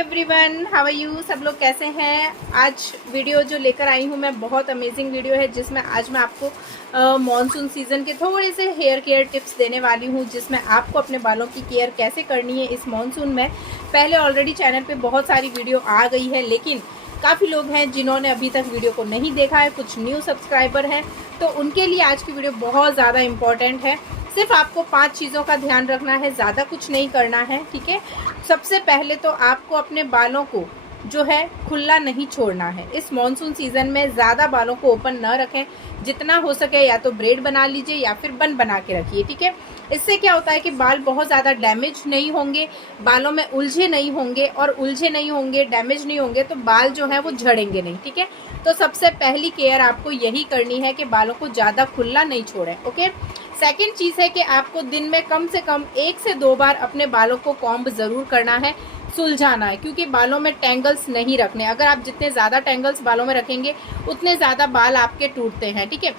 Everyone, how are you. सब लोग कैसे हैं। आज वीडियो जो लेकर आई हूँ मैं बहुत अमेजिंग वीडियो है, जिसमें आज मैं आपको मॉनसून सीज़न के थोड़े से हेयर केयर टिप्स देने वाली हूँ, जिसमें आपको अपने बालों की केयर कैसे करनी है इस मॉनसून में। पहले ऑलरेडी चैनल पे बहुत सारी वीडियो आ गई है, लेकिन काफ़ी लोग हैं जिन्होंने अभी तक वीडियो को नहीं देखा है, कुछ न्यू सब्सक्राइबर हैं, तो उनके लिए आज की वीडियो बहुत ज़्यादा इम्पॉर्टेंट है। सिर्फ आपको 5 चीज़ों का ध्यान रखना है, ज़्यादा कुछ नहीं करना है, ठीक है। सबसे पहले तो आपको अपने बालों को जो है खुला नहीं छोड़ना है। इस मॉनसून सीज़न में ज़्यादा बालों को ओपन न रखें, जितना हो सके या तो ब्रेड बना लीजिए या फिर बन बना के रखिए, ठीक है। इससे क्या होता है कि बाल बहुत ज़्यादा डैमेज नहीं होंगे, बालों में उलझे नहीं होंगे, और उलझे नहीं होंगे, डैमेज नहीं होंगे, तो बाल जो है वो झड़ेंगे नहीं, ठीक है। तो सबसे पहली केयर आपको यही करनी है कि बालों को ज़्यादा खुला नहीं छोड़ें, ओके। सेकेंड चीज़ है कि आपको दिन में कम से कम 1 से 2 बार अपने बालों को कॉम्ब ज़रूर करना है, सुलझाना है, क्योंकि बालों में टेंगल्स नहीं रखने। अगर आप जितने ज़्यादा टेंगल्स बालों में रखेंगे उतने ज़्यादा बाल आपके टूटते हैं, ठीक है।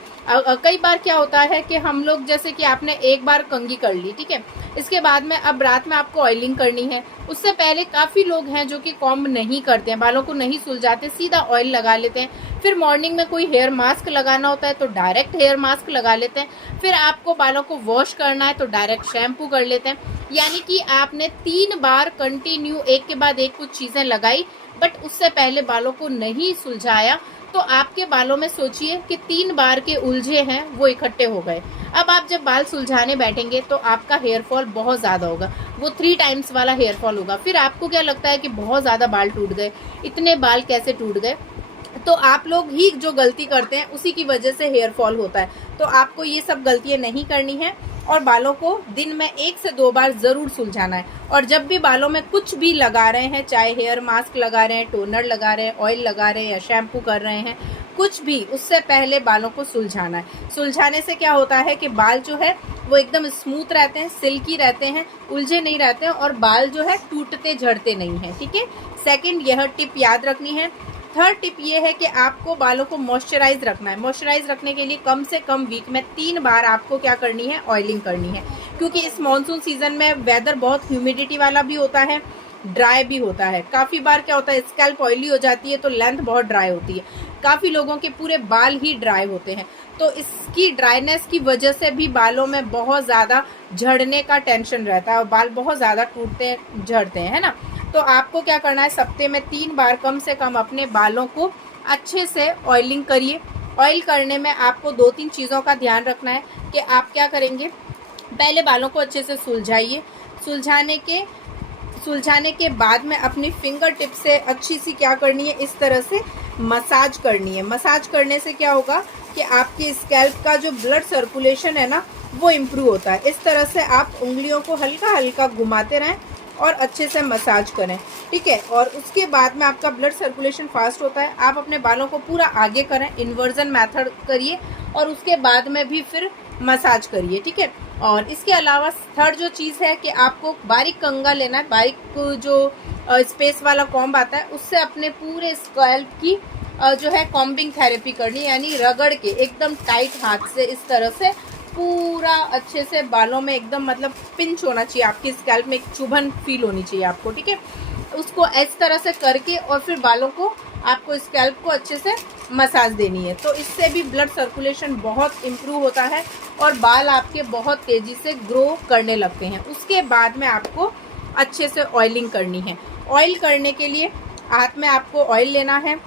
कई बार क्या होता है कि हम लोग, जैसे कि आपने एक बार कंघी कर ली, ठीक है, इसके बाद में अब रात में आपको ऑयलिंग करनी है, उससे पहले काफ़ी लोग हैं जो कि कॉम्ब नहीं करते हैं, बालों को नहीं सुलझाते, सीधा ऑयल लगा लेते हैं। फिर मॉर्निंग में कोई हेयर मास्क लगाना होता है तो डायरेक्ट हेयर मास्क लगा लेते हैं। फिर आपको बालों को वॉश करना है तो डायरेक्ट शैम्पू कर लेते हैं। यानी कि आपने 3 बार कंटिन्यू एक के बाद एक कुछ चीज़ें लगाई, बट उससे पहले बालों को नहीं सुलझाया, तो आपके बालों में सोचिए कि 3 बार के उलझे हैं वो इकट्ठे हो गए। अब आप जब बाल सुलझाने बैठेंगे तो आपका हेयर फॉल बहुत ज़्यादा होगा, वो 3 टाइम्स वाला हेयर फॉल होगा। फिर आपको क्या लगता है कि बहुत ज़्यादा बाल टूट गए, इतने बाल कैसे टूट गए। तो आप लोग ही जो गलती करते हैं उसी की वजह से हेयर फॉल होता है। तो आपको ये सब गलतियां नहीं करनी है, और बालों को दिन में 1 से 2 बार ज़रूर सुलझाना है। और जब भी बालों में कुछ भी लगा रहे हैं, चाहे हेयर मास्क लगा रहे हैं, टोनर लगा रहे हैं, ऑयल लगा रहे हैं या शैम्पू कर रहे हैं, कुछ भी, उससे पहले बालों को सुलझाना है। सुलझाने से क्या होता है कि बाल जो है वो एकदम स्मूथ रहते हैं, सिल्की रहते हैं, उलझे नहीं रहते हैं, और बाल जो है टूटते झड़ते नहीं हैं, ठीक है। सेकेंड, यह टिप याद रखनी है। थर्ड टिप ये है कि आपको बालों को मॉइस्चराइज रखना है। मॉइस्चराइज रखने के लिए कम से कम वीक में 3 बार आपको क्या करनी है, ऑयलिंग करनी है, क्योंकि इस मॉनसून सीजन में वेदर बहुत ह्यूमिडिटी वाला भी होता है, ड्राई भी होता है। काफ़ी बार क्या होता है, स्कैल्प ऑयली हो जाती है तो लेंथ बहुत ड्राई होती है, काफ़ी लोगों के पूरे बाल ही ड्राई होते हैं। तो इसकी ड्राइनेस की वजह से भी बालों में बहुत ज़्यादा झड़ने का टेंशन रहता है, और बाल बहुत ज़्यादा टूटते झड़ते हैं, है ना। तो आपको क्या करना है, सप्ते में 3 बार कम से कम अपने बालों को अच्छे से ऑयलिंग करिए। ऑयल करने में आपको 2-3 चीज़ों का ध्यान रखना है कि आप क्या करेंगे। पहले बालों को अच्छे से सुलझाइए। सुलझाने के बाद में अपनी फिंगर टिप से अच्छी सी क्या करनी है, इस तरह से मसाज करनी है। मसाज करने से क्या होगा कि आपके स्कैल्प का जो ब्लड सर्कुलेशन है ना, वो इम्प्रूव होता है। इस तरह से आप उंगलियों को हल्का हल्का घुमाते रहें और अच्छे से मसाज करें, ठीक है। और उसके बाद में आपका ब्लड सर्कुलेशन फास्ट होता है। आप अपने बालों को पूरा आगे करें, इन्वर्जन मेथड करिए, और उसके बाद में भी फिर मसाज करिए, ठीक है। और इसके अलावा थर्ड जो चीज़ है कि आपको बारीक कंघा लेना है, बारीक जो स्पेस वाला कॉम्ब आता है, उससे अपने पूरे स्कैल्प की जो है कॉम्बिंग थेरेपी करनी है, यानी रगड़ के एकदम टाइट हाथ से इस तरह से पूरा अच्छे से बालों में एकदम, मतलब पिंच होना चाहिए, आपकी स्कैल्प में एक चुभन फील होनी चाहिए आपको, ठीक है। उसको इस तरह से करके और फिर बालों को, आपको स्कैल्प को अच्छे से मसाज देनी है। तो इससे भी ब्लड सर्कुलेशन बहुत इम्प्रूव होता है और बाल आपके बहुत तेज़ी से ग्रो करने लगते हैं। उसके बाद में आपको अच्छे से ऑयलिंग करनी है। ऑयल करने के लिए हाथ में आपको ऑयल लेना है,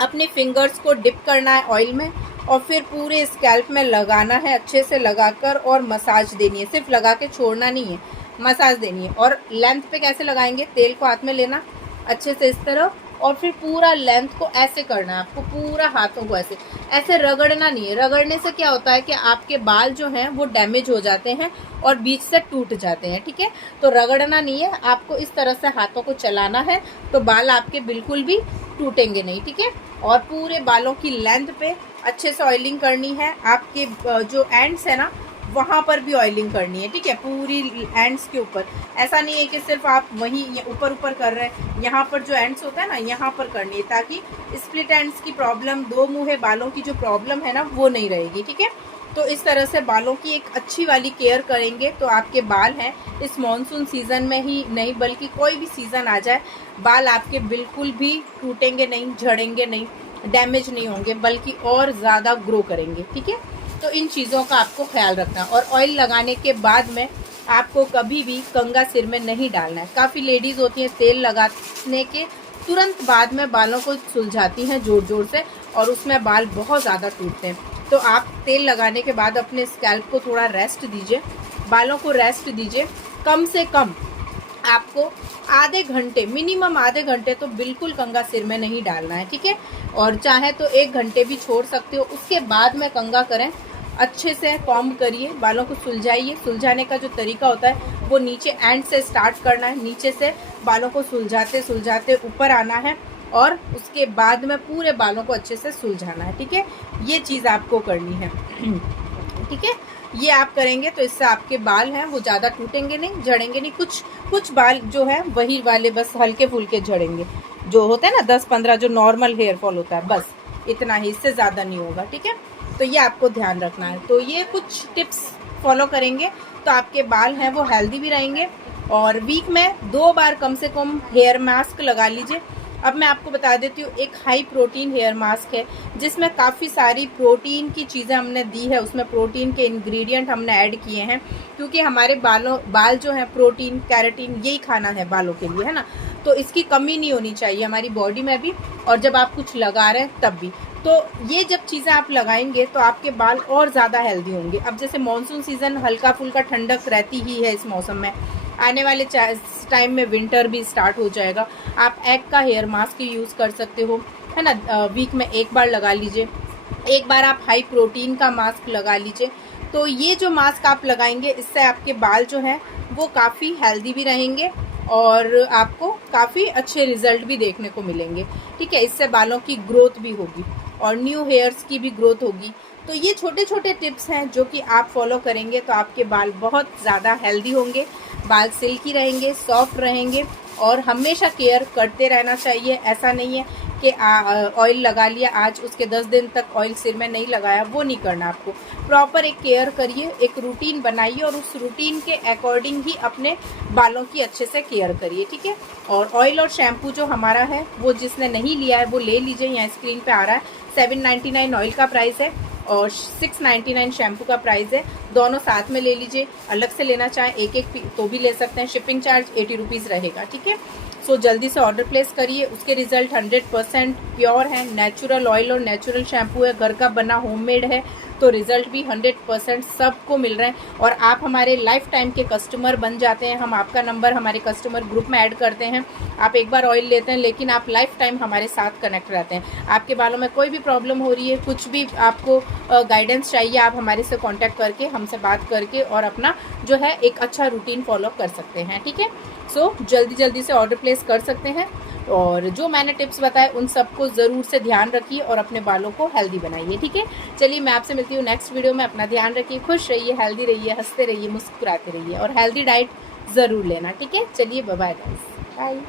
अपने फिंगर्स को डिप करना है ऑयल में, और फिर पूरे स्कैल्प में लगाना है, अच्छे से लगाकर, और मसाज देनी है। सिर्फ लगा के छोड़ना नहीं है, मसाज देनी है। और लेंथ पे कैसे लगाएंगे, तेल को हाथ में लेना अच्छे से इस तरह, और फिर पूरा लेंथ को ऐसे करना है आपको, पूरा हाथों को ऐसे ऐसे रगड़ना नहीं है। रगड़ने से क्या होता है कि आपके बाल जो हैं वो डैमेज हो जाते हैं और बीच से टूट जाते हैं, ठीक है। तो रगड़ना नहीं है, आपको इस तरह से हाथों को चलाना है, तो बाल आपके बिल्कुल भी टूटेंगे नहीं, ठीक है। और पूरे बालों की लेंथ पे अच्छे से ऑयलिंग करनी है। आपके जो एंड्स है ना, वहाँ पर भी ऑयलिंग करनी है, ठीक है, पूरी एंड्स के ऊपर। ऐसा नहीं है कि सिर्फ आप वहीं ऊपर ऊपर कर रहे हैं, यहाँ पर जो एंड्स होता है ना, यहाँ पर करनी है, ताकि स्प्लिट एंड्स की प्रॉब्लम, 2 मुँहे बालों की जो प्रॉब्लम है ना, वो नहीं रहेगी, ठीक है। तो इस तरह से बालों की एक अच्छी वाली केयर करेंगे तो आपके बाल हैं इस मॉनसून सीज़न में ही नहीं बल्कि कोई भी सीज़न आ जाए, बाल आपके बिल्कुल भी टूटेंगे नहीं, झड़ेंगे नहीं, डैमेज नहीं होंगे, बल्कि और ज़्यादा ग्रो करेंगे। ठीक है, तो इन चीज़ों का आपको ख्याल रखना। और ऑयल लगाने के बाद में आपको कभी भी कंघा सिर में नहीं डालना है। काफ़ी लेडीज़ होती हैं तेल लगाने के तुरंत बाद में बालों को सुलझाती हैं ज़ोर ज़ोर से और उसमें बाल बहुत ज़्यादा टूटते हैं। तो आप तेल लगाने के बाद अपने स्कैल्प को थोड़ा रेस्ट दीजिए, बालों को रेस्ट दीजिए। कम से कम आपको आधे घंटे, मिनिमम आधे घंटे तो बिल्कुल कंघा सिर में नहीं डालना है। ठीक है, और चाहे तो 1 घंटे भी छोड़ सकते हो, उसके बाद में कंघा करें। अच्छे से कॉम्ब करिए, बालों को सुलझाइए। सुलझाने का जो तरीका होता है वो नीचे एंड से स्टार्ट करना है, नीचे से बालों को सुलझाते सुलझाते ऊपर आना है और उसके बाद में पूरे बालों को अच्छे से सुलझाना है। ठीक है, ये चीज़ आपको करनी है। ठीक है, ये आप करेंगे तो इससे आपके बाल हैं वो ज़्यादा टूटेंगे नहीं, झड़ेंगे नहीं। कुछ बाल जो है वही वाले बस हल्के फुल्के झड़ेंगे, जो होता है ना 10-15 जो नॉर्मल हेयर फॉल होता है, बस इतना ही, इससे ज़्यादा नहीं होगा। ठीक है, तो ये आपको ध्यान रखना है। तो ये कुछ टिप्स फॉलो करेंगे तो आपके बाल हैं वो हेल्दी भी रहेंगे। और वीक में 2 बार कम से कम हेयर मास्क लगा लीजिए। अब मैं आपको बता देती हूँ, एक हाई प्रोटीन हेयर मास्क है जिसमें काफ़ी सारी प्रोटीन की चीज़ें हमने दी है, उसमें प्रोटीन के इंग्रेडिएंट हमने ऐड किए हैं क्योंकि हमारे बाल जो है प्रोटीन, कैरेटीन यही खाना है बालों के लिए, है ना। तो इसकी कमी नहीं होनी चाहिए हमारी बॉडी में भी, और जब आप कुछ लगा रहे हैं तब भी। तो ये जब चीज़ें आप लगाएंगे तो आपके बाल और ज़्यादा हेल्दी होंगे। अब जैसे मानसून सीज़न हल्का फुल्का ठंडक रहती ही है इस मौसम में, आने वाले टाइम में विंटर भी स्टार्ट हो जाएगा। आप एग का हेयर मास्क यूज़ कर सकते हो, है ना। वीक में 1 बार लगा लीजिए। एक बार आप हाई प्रोटीन का मास्क लगा लीजिए। तो ये जो मास्क आप लगाएंगे इससे आपके बाल जो हैं वो काफ़ी हेल्दी भी रहेंगे और आपको काफ़ी अच्छे रिजल्ट भी देखने को मिलेंगे। ठीक है, इससे बालों की ग्रोथ भी होगी और न्यू हेयर्स की भी ग्रोथ होगी। तो ये छोटे छोटे टिप्स हैं जो कि आप फॉलो करेंगे तो आपके बाल बहुत ज़्यादा हेल्दी होंगे, बाल सिल्की रहेंगे, सॉफ्ट रहेंगे और हमेशा केयर करते रहना चाहिए। ऐसा नहीं है कि ऑयल लगा लिया आज, उसके 10 दिन तक ऑयल सिर में नहीं लगाया, वो नहीं करना आपको। प्रॉपर एक केयर करिए, एक रूटीन बनाइए और उस रूटीन के अकॉर्डिंग ही अपने बालों की अच्छे से केयर करिए। ठीक है, और ऑयल और शैम्पू जो हमारा है वो जिसने नहीं लिया है वो ले लीजिए, यहाँ स्क्रीन पे आ रहा है। 799 ऑयल का प्राइस है और 699 शैम्पू का प्राइस है। दोनों साथ में ले लीजिए, अलग से लेना चाहें एक एक तो भी ले सकते हैं। शिपिंग चार्ज 80 रुपीज़ रहेगा। ठीक है, सो जल्दी से ऑर्डर प्लेस करिए। उसके रिजल्ट 100% प्योर है, नेचुरल ऑयल और नेचुरल शैम्पू है, घर का बना होममेड है, तो रिजल्ट भी 100% सबको मिल रहे हैं। और आप हमारे लाइफ टाइम के कस्टमर बन जाते हैं, हम आपका नंबर हमारे कस्टमर ग्रुप में ऐड करते हैं। आप एक बार ऑयल लेते हैं लेकिन आप लाइफ टाइम हमारे साथ कनेक्ट रहते हैं। आपके बालों में कोई भी प्रॉब्लम हो रही है, कुछ भी आपको गाइडेंस चाहिए, आप हमारे से कॉन्टैक्ट करके, हमसे बात करके और अपना जो है एक अच्छा रूटीन फॉलो कर सकते हैं। ठीक है, सो जल्दी से ऑर्डर प्लेस कर सकते हैं और जो मैंने टिप्स बताए उन सबको ज़रूर से ध्यान रखिए और अपने बालों को हेल्दी बनाइए। ठीक है, चलिए मैं आपसे मिलती हूँ नेक्स्ट वीडियो में। अपना ध्यान रखिए, खुश रहिए, हेल्दी रहिए, हंसते रहिए, मुस्कुराते रहिए और हेल्दी डाइट ज़रूर लेना। ठीक है, चलिए बाय बाय गाइस, बाय।